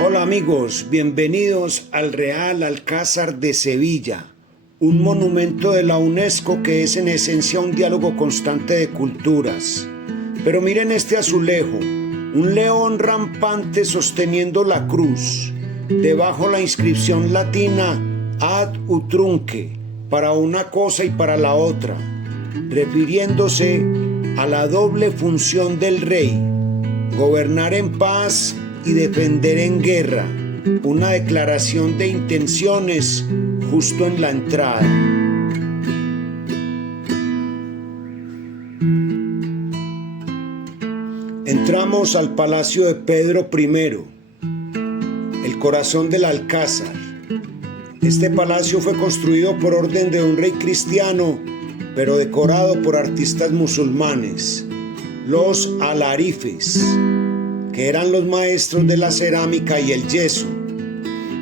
Hola amigos, bienvenidos al Real Alcázar de Sevilla, un monumento de la UNESCO que es en esencia un diálogo constante de culturas. Pero miren este azulejo, un león rampante sosteniendo la cruz, debajo la inscripción latina ad utrumque, para una cosa y para la otra, refiriéndose a la doble función del rey, gobernar en paz y defender en guerra, una declaración de intenciones justo en la entrada. Entramos al palacio de Pedro I, el corazón del Alcázar. Este palacio fue construido por orden de un rey cristiano, pero decorado por artistas musulmanes, los alarifes, que eran los maestros de la cerámica y el yeso.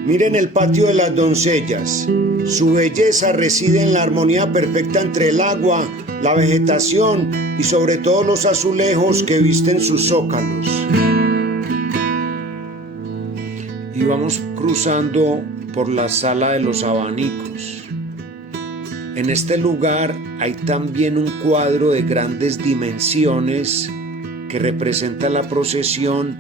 Miren el patio de las doncellas. Su belleza reside en la armonía perfecta entre el agua, la vegetación y sobre todo los azulejos que visten sus zócalos. Y vamos cruzando por la sala de los abanicos. En este lugar hay también un cuadro de grandes dimensiones que representa la procesión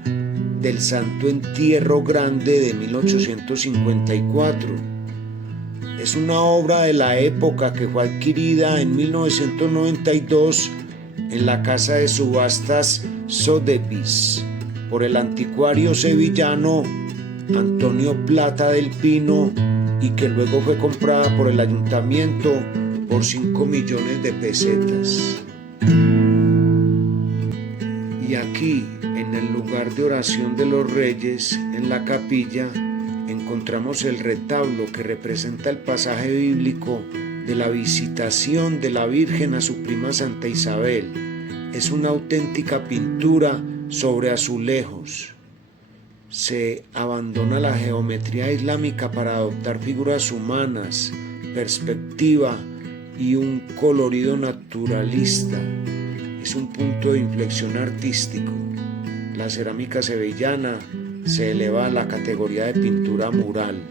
del Santo Entierro Grande de 1854. Es una obra de la época que fue adquirida en 1992 en la casa de subastas Sotheby's por el anticuario sevillano Antonio Plata del Pino y que luego fue comprada por el ayuntamiento por 5 millones de pesetas. Y aquí, en el lugar de oración de los reyes, en la capilla, encontramos el retablo que representa el pasaje bíblico de la visitación de la Virgen a su prima Santa Isabel. Es una auténtica pintura sobre azulejos. Se abandona la geometría islámica para adoptar figuras humanas, perspectiva y un colorido naturalista. Es un punto de inflexión artístico. La cerámica sevillana se eleva a la categoría de pintura mural.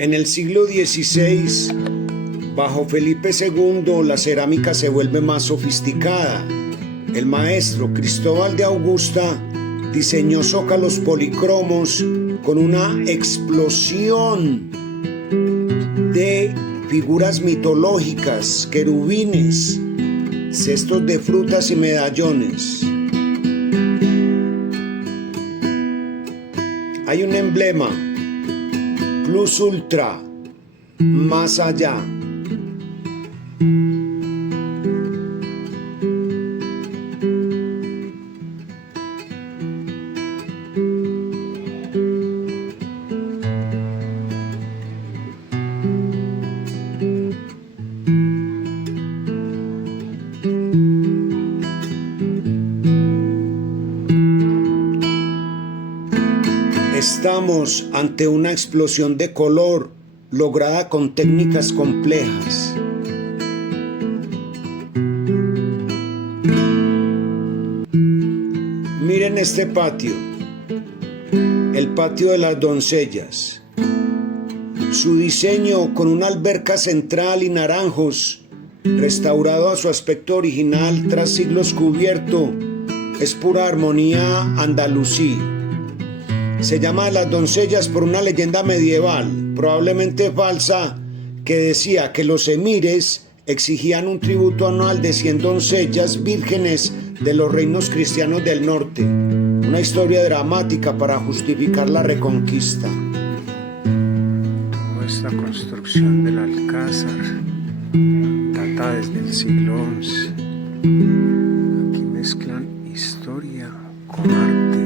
En el siglo XVI, bajo Felipe II, la cerámica se vuelve más sofisticada. El maestro Cristóbal de Augusta diseñó zócalos policromos con una explosión de figuras mitológicas, querubines, cestos de frutas y medallones. Hay un emblema, Plus Ultra, más allá. Estamos ante una explosión de color lograda con técnicas complejas. Miren este patio, el patio de las doncellas. Su diseño con una alberca central y naranjos, restaurado a su aspecto original tras siglos cubierto, es pura armonía andalusí. Se llama Las Doncellas por una leyenda medieval, probablemente falsa, que decía que los emires exigían un tributo anual de 100 doncellas vírgenes de los reinos cristianos del norte. Una historia dramática para justificar la reconquista. Toda esta construcción del Alcázar data desde el siglo XI. Aquí mezclan historia con arte.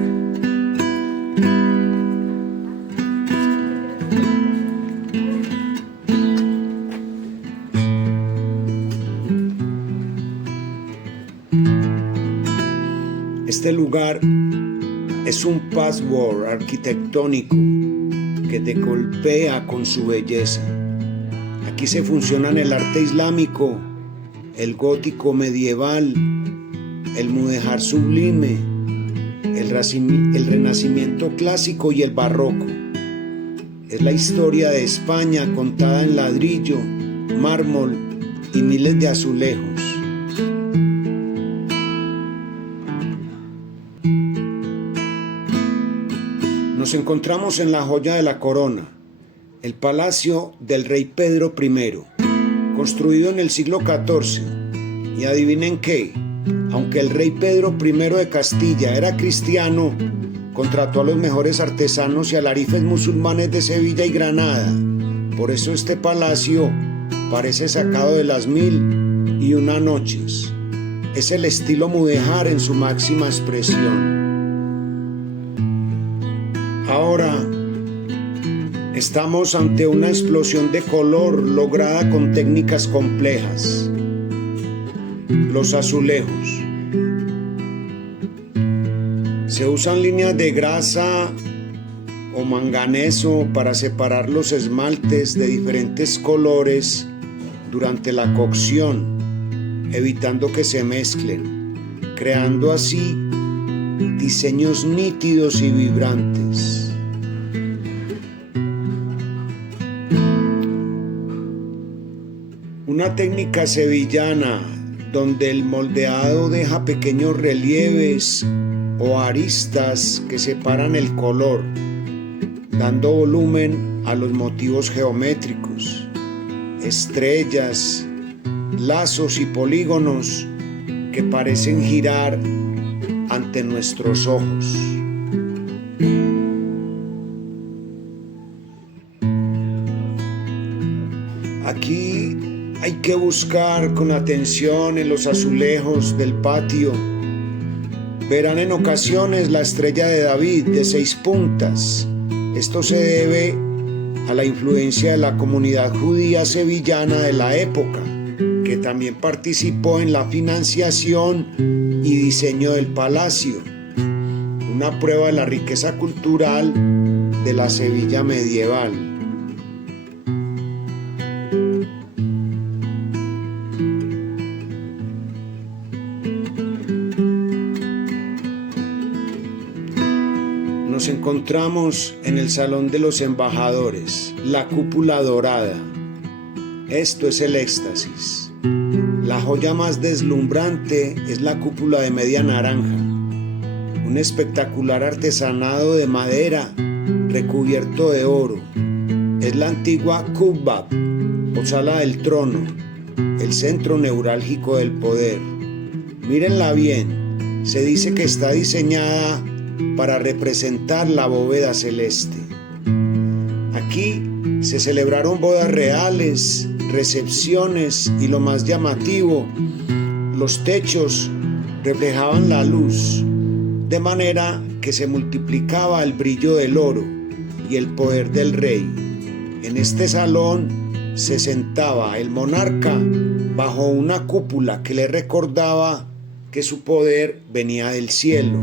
Este lugar es un password arquitectónico que te golpea con su belleza. Aquí se fusionan el arte islámico, el gótico medieval, el mudéjar sublime, el renacimiento clásico y el barroco. Es la historia de España contada en ladrillo, mármol y miles de azulejos. Nos encontramos en la joya de la corona, el palacio del rey Pedro I, construido en el siglo XIV. Y adivinen qué, aunque el rey Pedro I de Castilla era cristiano, contrató a los mejores artesanos y alharifes musulmanes de Sevilla y Granada. Por eso este palacio parece sacado de las 1001 noches. Es el estilo mudéjar en su máxima expresión. Ahora estamos ante una explosión de color lograda con técnicas complejas. Los azulejos. Se usan líneas de grasa o manganeso para separar los esmaltes de diferentes colores durante la cocción, evitando que se mezclen, creando así diseños nítidos y vibrantes. Una técnica sevillana donde el moldeado deja pequeños relieves o aristas que separan el color, dando volumen a los motivos geométricos, estrellas, lazos y polígonos que parecen girar ante nuestros ojos. Aquí hay que buscar con atención en los azulejos del patio. Verán en ocasiones la estrella de David de 6 puntas. Esto se debe a la influencia de la comunidad judía sevillana de la época, que también participó en la financiación y diseño del palacio, una prueba de la riqueza cultural de la Sevilla medieval. Nos encontramos en el Salón de los Embajadores, la cúpula dorada. Esto es el éxtasis. La joya más deslumbrante es la cúpula de media naranja, un espectacular artesanado de madera recubierto de oro. Es la antigua Qubba o sala del trono, el centro neurálgico del poder. Mírenla bien, se dice que está diseñada para representar la bóveda celeste. Aquí se celebraron bodas reales, recepciones y lo más llamativo, los techos reflejaban la luz, de manera que se multiplicaba el brillo del oro y el poder del rey. En este salón se sentaba el monarca bajo una cúpula que le recordaba que su poder venía del cielo.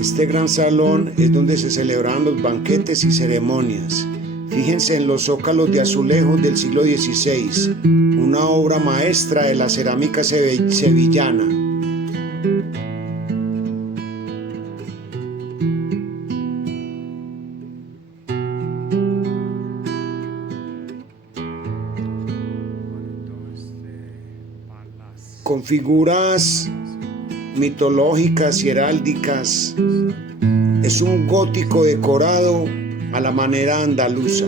Este gran salón es donde se celebraban los banquetes y ceremonias. Fíjense en los zócalos de azulejos del siglo XVI, una obra maestra de la cerámica sevillana. Con figuras mitológicas y heráldicas, es un gótico decorado a la manera andaluza.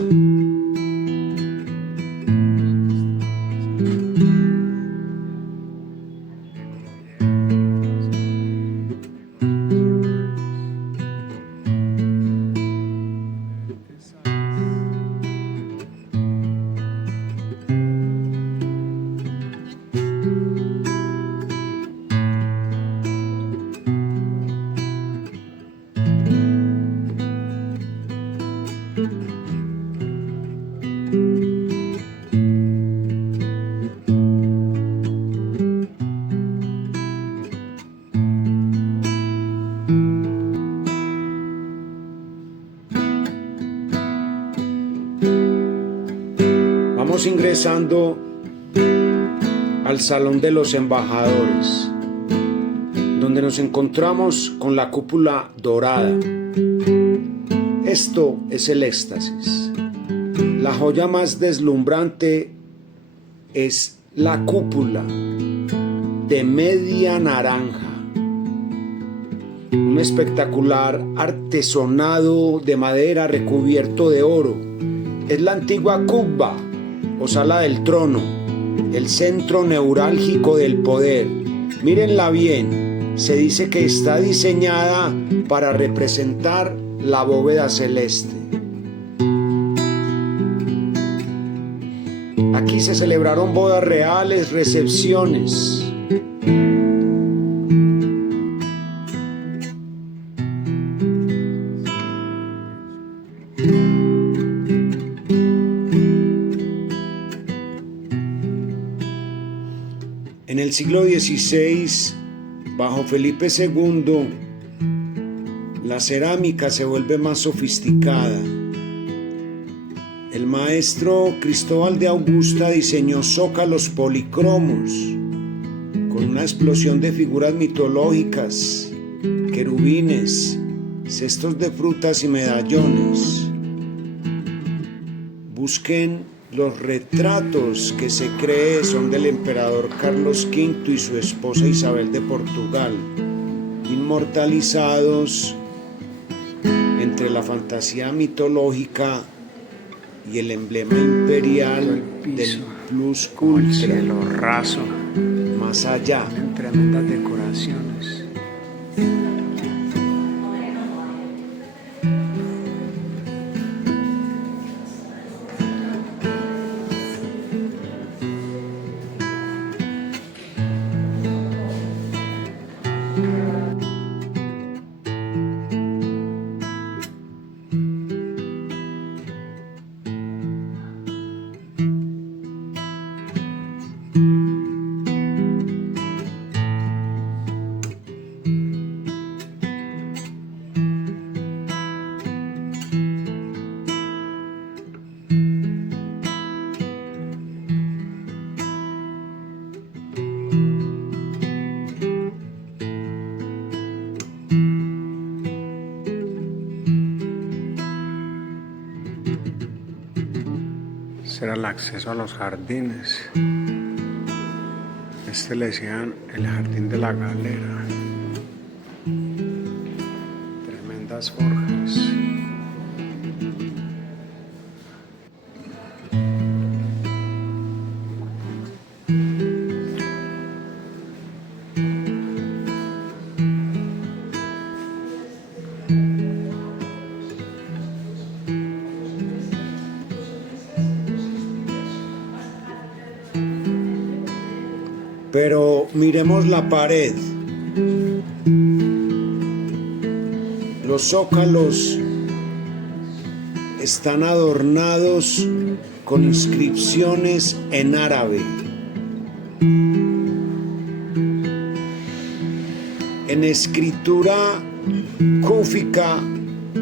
Estamos ingresando al Salón de los Embajadores, donde nos encontramos con la cúpula dorada. Esto es el éxtasis. La joya más deslumbrante es la cúpula de media naranja, un espectacular artesonado de madera recubierto de oro. Es la antigua Qubba o sala del trono, el centro neurálgico del poder. Mírenla bien, se dice que está diseñada para representar la bóveda celeste. Aquí se celebraron bodas reales, recepciones. En el siglo XVI, bajo Felipe II, la cerámica se vuelve más sofisticada. El maestro Cristóbal de Augusta diseñó zócalos policromos con una explosión de figuras mitológicas, querubines, cestos de frutas y medallones. Busquen los retratos que se cree son del emperador Carlos V y su esposa Isabel de Portugal, inmortalizados entre la fantasía mitológica y el emblema imperial del plus ultra, cielo raso, más allá. en tremendas decoraciones. Era el acceso a los jardines. Le decían el jardín de la galera. Tremendas forjas. Pero miremos la pared. Los zócalos están adornados con inscripciones en árabe. En escritura kúfica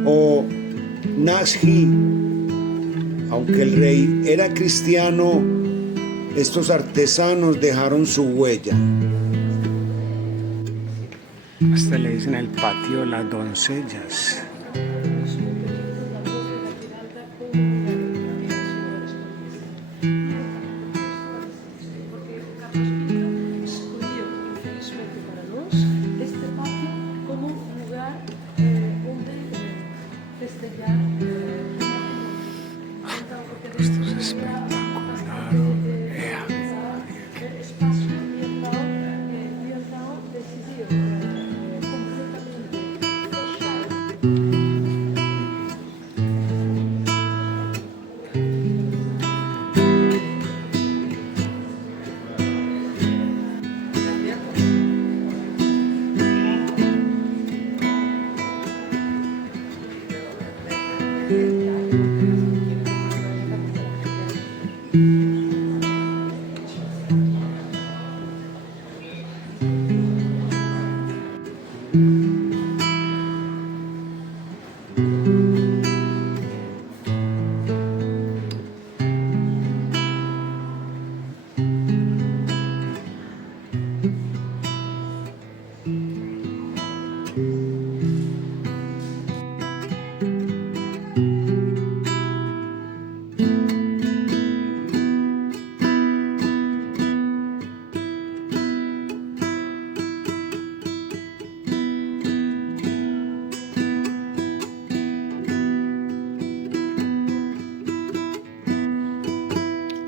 o Nashji. Aunque el rey era cristiano, estos artesanos dejaron su huella. Hasta le dicen el patio de las doncellas. Esto es espectacular.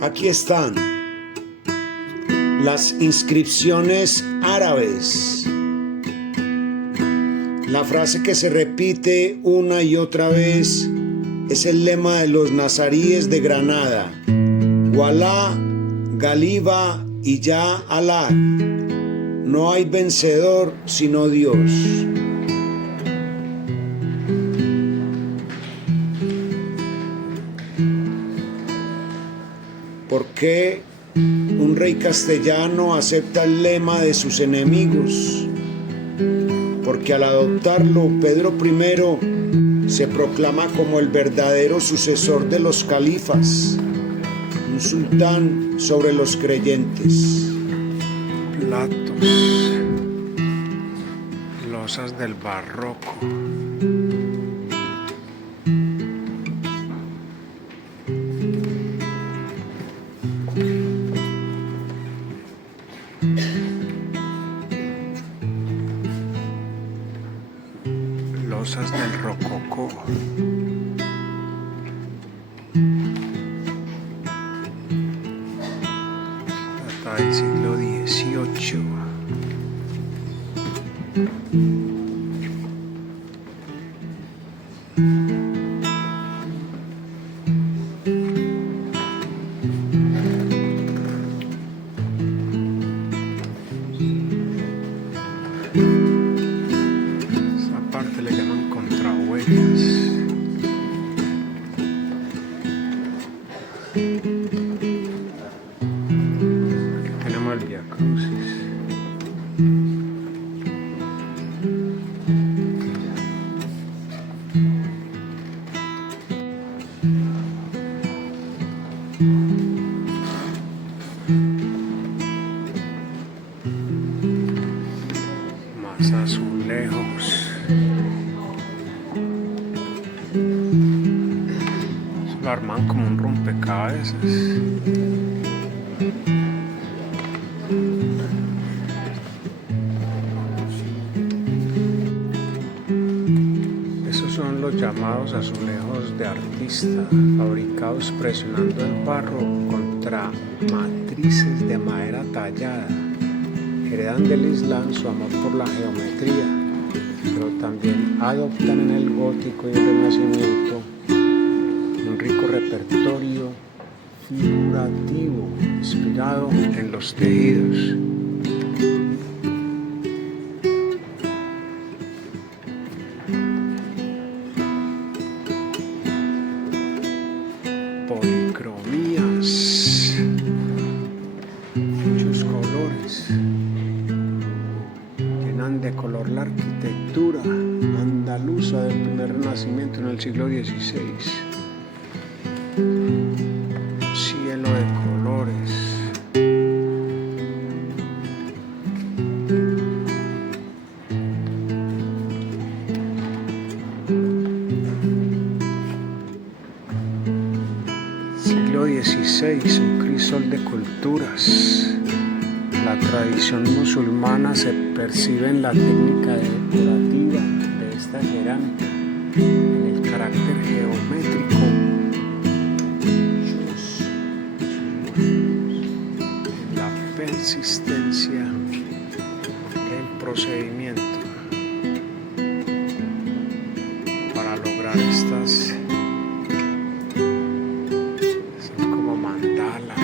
Aquí están las inscripciones árabes. La frase que se repite una y otra vez es el lema de los nazaríes de Granada: Walá, Galiba y Ya Alá. No hay vencedor sino Dios. ¿Por qué un rey castellano acepta el lema de sus enemigos? Porque al adoptarlo, Pedro I se proclama como el verdadero sucesor de los califas, un sultán sobre los creyentes. Platos, losas del barroco. Losas del rococó. Hasta el siglo XVIII. Esa parte le llaman contrahuellas. Tenemos el Vía Crucis. Más azulejos. Lo arman como un rompecabezas. Esos son los llamados azulejos de artista, fabricados presionando el barro contra matrices de madera tallada. Heredan del Islam su amor por la geometría, pero también adoptan en el gótico y el renacimiento un rico repertorio figurativo inspirado en los tejidos. Policromías, muchos colores, llenan de color la arquitectura andaluza del primer renacimiento en el siglo XVI. Cielo de colores. Siglo XVI, un crisol de culturas. La tradición musulmana se percibe en la técnica decorativa de esta cerámica, en el carácter geométrico, en la persistencia del procedimiento para lograr estas. Son como mandalas.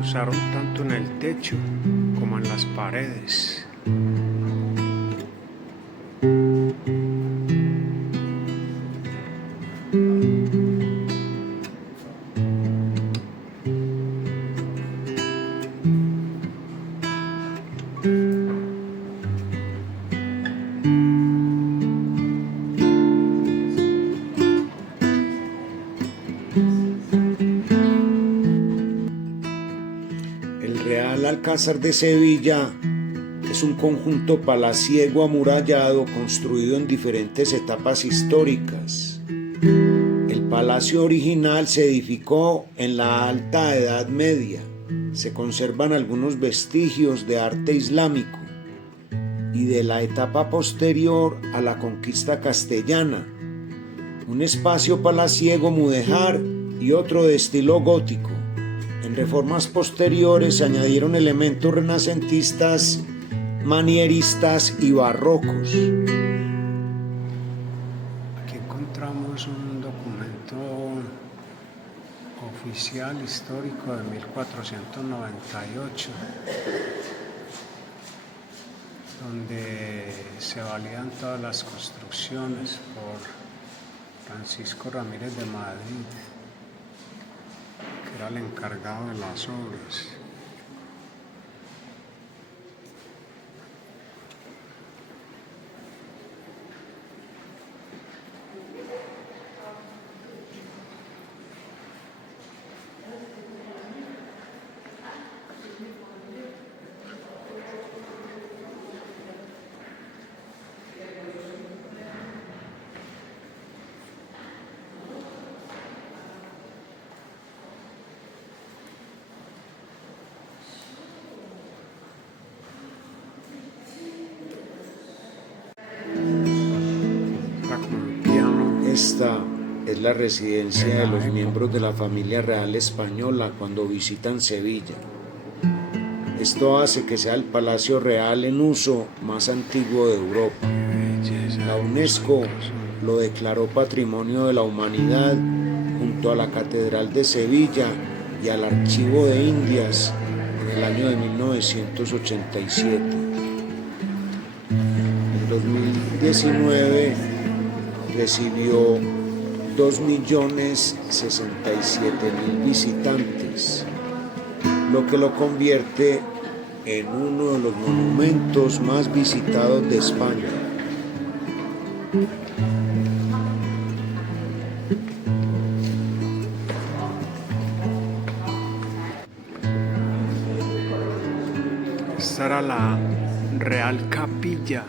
Usaron tanto en el techo como en las paredes. Alcázar de Sevilla es un conjunto palaciego amurallado construido en diferentes etapas históricas. El palacio original se edificó en la Alta Edad Media. Se conservan algunos vestigios de arte islámico y de la etapa posterior a la conquista castellana, un espacio palaciego mudéjar y otro de estilo gótico. En reformas posteriores se añadieron elementos renacentistas, manieristas y barrocos. Aquí encontramos un documento oficial histórico de 1498, donde se validan todas las construcciones por Francisco Ramírez de Madrid, que era el encargado de las obras. Esta es la residencia de los miembros de la familia real española cuando visitan Sevilla. Esto hace que sea el palacio real en uso más antiguo de Europa. La UNESCO lo declaró Patrimonio de la Humanidad junto a la Catedral de Sevilla y al Archivo de Indias en el año de 1987. En 2019 recibió 2.067.000 visitantes, lo que lo convierte en uno de los monumentos más visitados de España. Esta era la Real Capilla.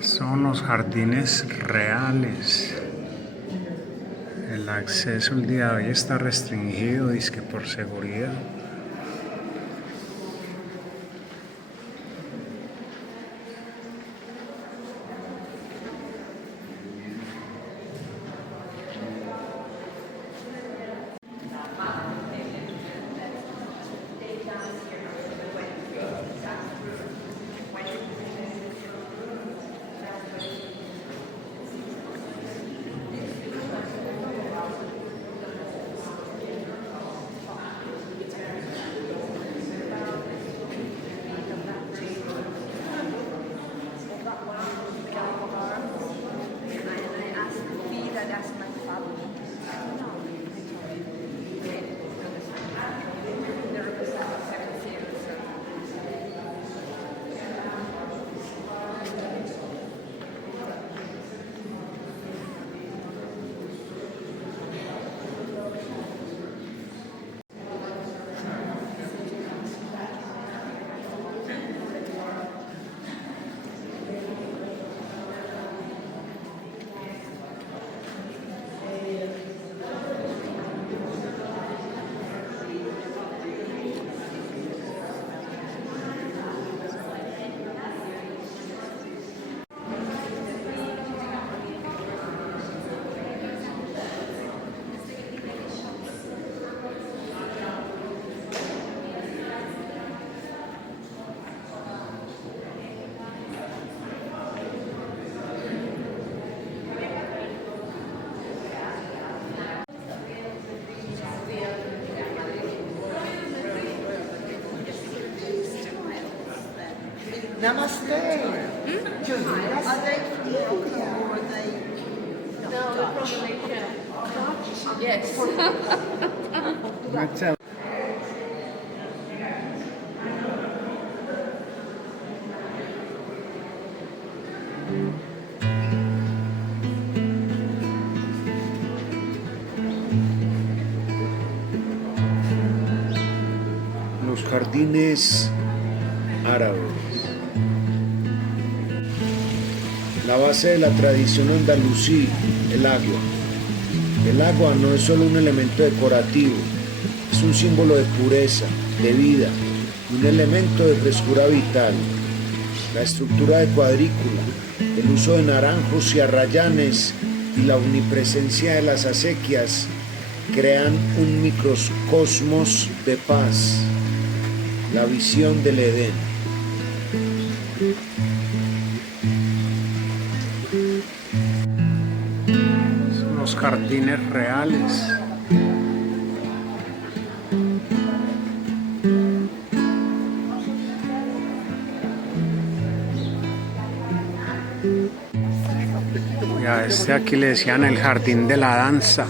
Son los jardines reales. El acceso el día de hoy está restringido, dizque por seguridad. Namaste. Are they from India or are they? No, they're from Malaysia. Yes. Los jardines árabes. La base de la tradición andalusí, el agua. El agua no es solo un elemento decorativo, es un símbolo de pureza, de vida, y un elemento de frescura vital. La estructura de cuadrícula, el uso de naranjos y arrayanes y la omnipresencia de las acequias crean un microcosmos de paz, la visión del Edén. Son los jardines reales. Y a este aquí le decían el jardín de la danza.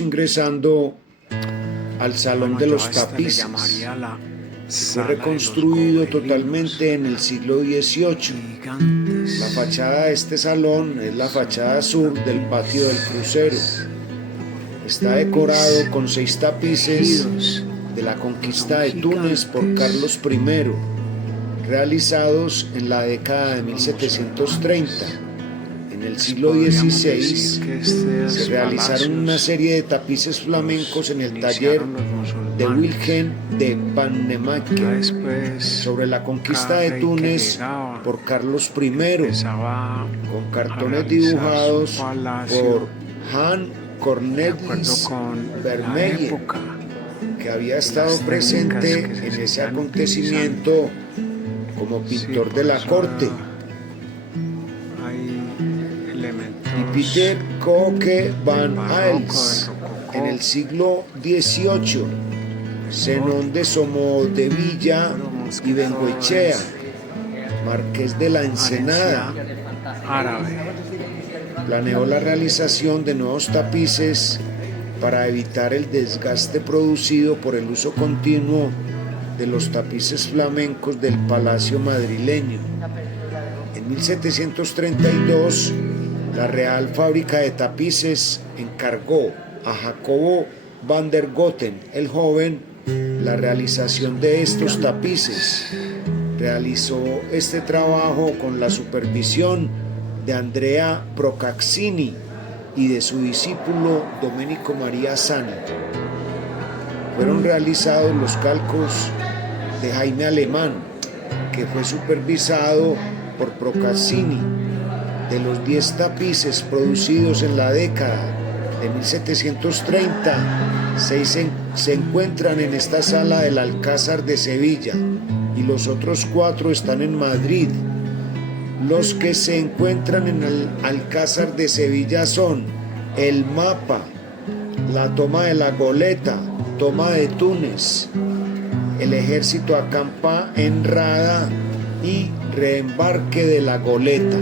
Ingresando al Salón de los Tapices. Fue reconstruido totalmente en el siglo XVIII. La fachada de este salón es la fachada sur del patio del crucero. Está decorado con 6 tapices de la conquista de Túnez por Carlos I, realizados en la década de 1730. En el siglo XVI se realizaron una serie de tapices flamencos en el taller de Wilhelm de Pannemaker sobre la conquista de Túnez por Carlos I, con cartones dibujados por Hans Cornelis Vermeer, que había estado presente en ese acontecimiento como pintor de la corte. Y Peter Koke van Aels en el siglo XVIII Zenón de Somodevilla y Bengoechea, marqués de la Ensenada, árabe. planeó la realización de nuevos tapices para evitar el desgaste producido por el uso continuo de los tapices flamencos del Palacio madrileño. En 1732, la Real Fábrica de Tapices encargó a Jacobo van der Goten, el joven, la realización de estos tapices. Realizó este trabajo con la supervisión de Andrea Procaccini y de su discípulo Domenico María Sani. Fueron realizados los calcos de Jaime Alemán, que fue supervisado por Procaccini. De los 10 tapices producidos en la década de 1730, 6 se encuentran en esta sala del Alcázar de Sevilla y los otros 4 están en Madrid. Los que se encuentran en el Alcázar de Sevilla son el mapa, la toma de la goleta, toma de Túnez, el ejército acampa en Rada y reembarque de la goleta.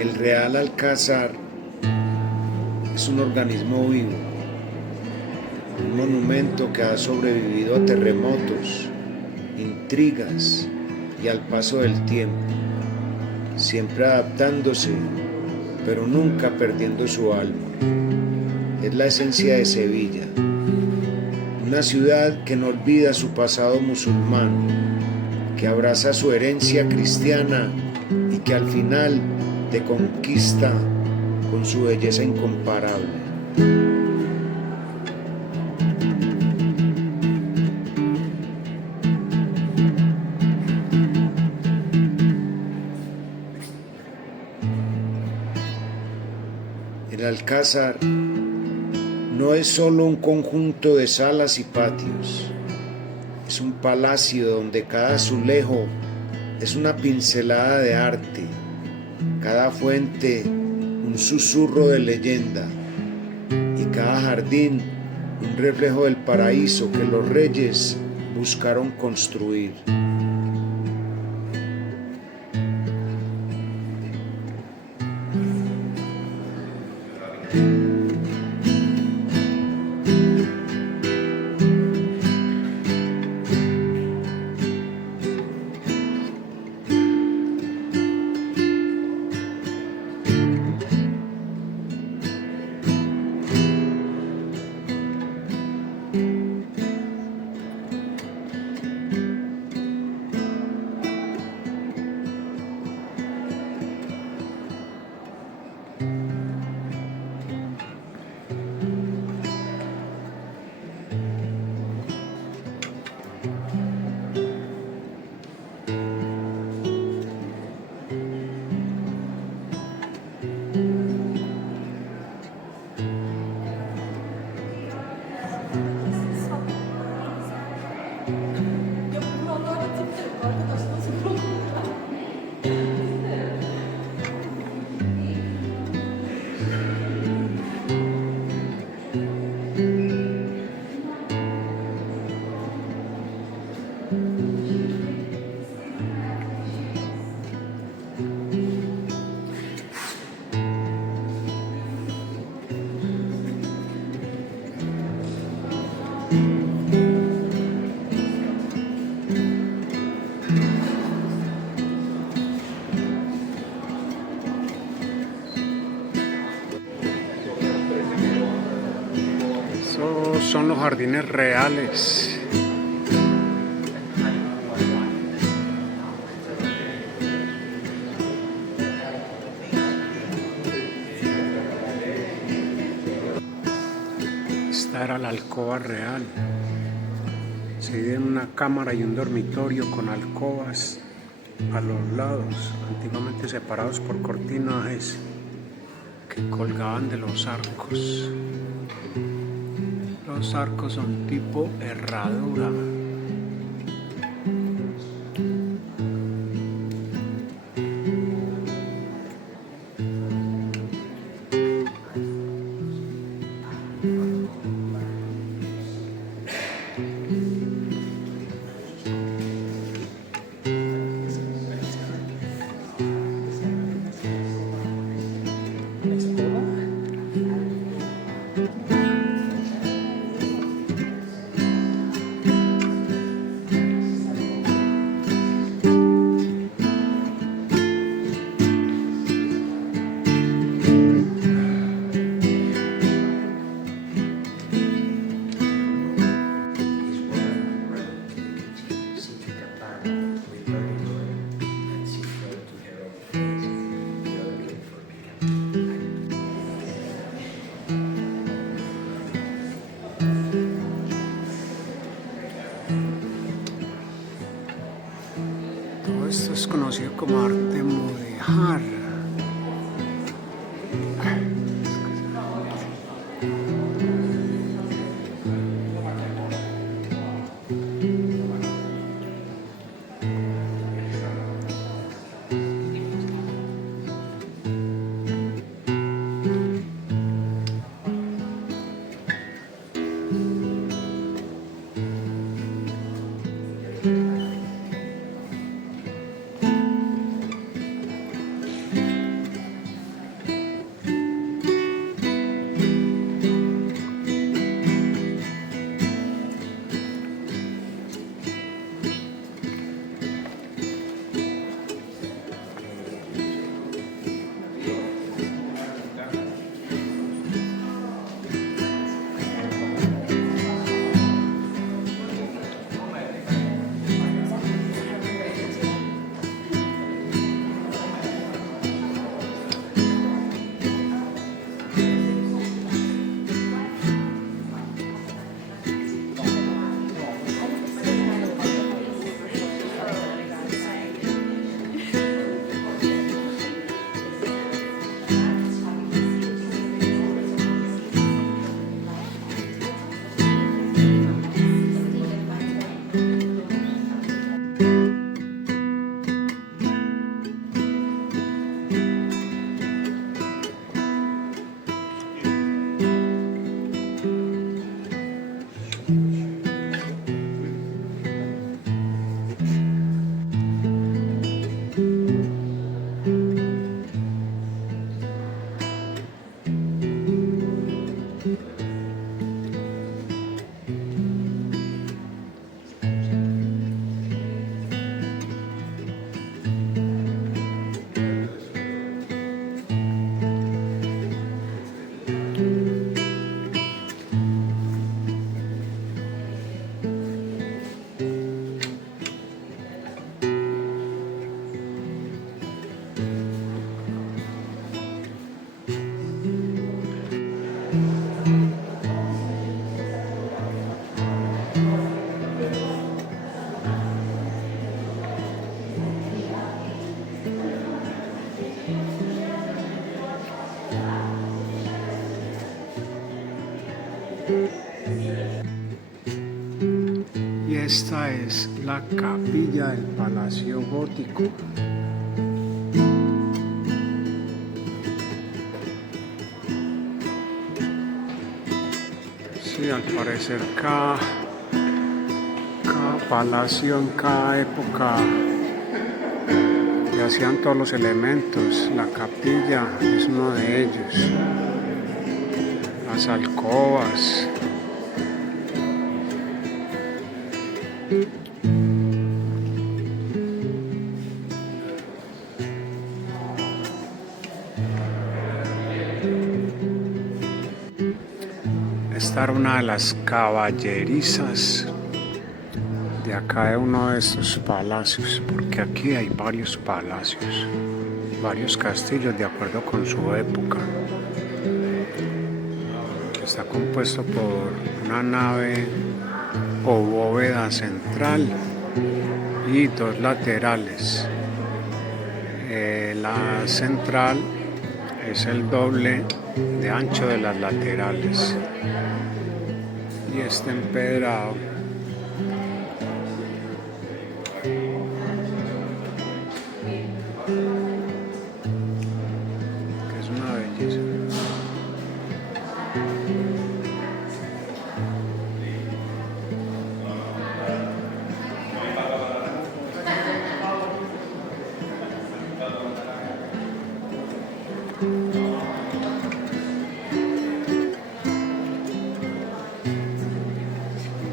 El Real Alcázar es un organismo vivo, un monumento que ha sobrevivido a terremotos, intrigas y al paso del tiempo, siempre adaptándose, pero nunca perdiendo su alma. Es la esencia de Sevilla, una ciudad que no olvida su pasado musulmán, que abraza su herencia cristiana y que al final te conquista con su belleza incomparable. El Alcázar no es solo un conjunto de salas y patios, es un palacio donde cada azulejo es una pincelada de arte, cada fuente un susurro de leyenda y cada jardín un reflejo del paraíso que los reyes buscaron construir. Estos son los jardines reales. Esta era la alcoba real. Se divide en una cámara y un dormitorio con alcobas a los lados, antiguamente separados por cortinajes que colgaban de los arcos. Los arcos son tipo herradura. Todo esto es conocido como arte mudéjar. Y esta es la capilla del Palacio Gótico. Sí, al parecer cada palacio en cada época le hacían todos los elementos. La capilla es uno de ellos. Las alcobas. visitar una de las caballerizas de acá de uno de estos palacios, porque aquí hay varios palacios, varios castillos de acuerdo con su época. Está compuesto por una nave o bóveda central y dos laterales. La central es el doble de ancho de las laterales y está empedrado. Que es una belleza.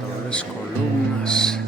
Dobles columnas.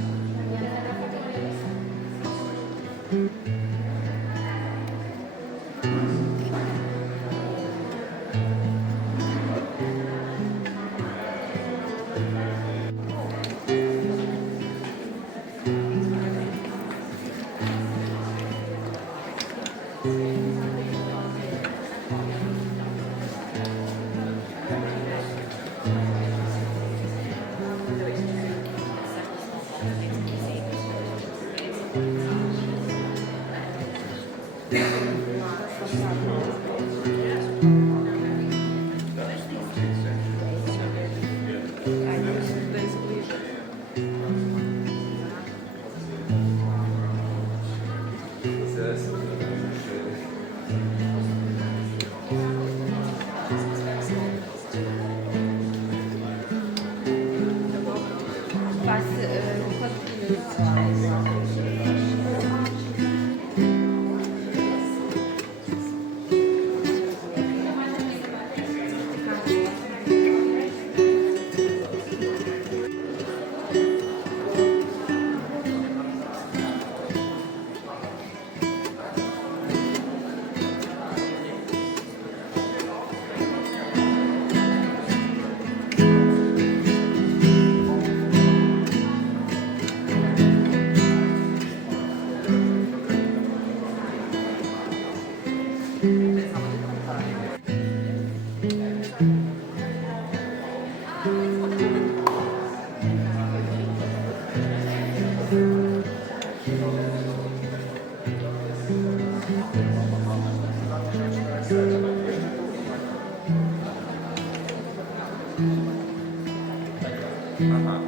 Ajá.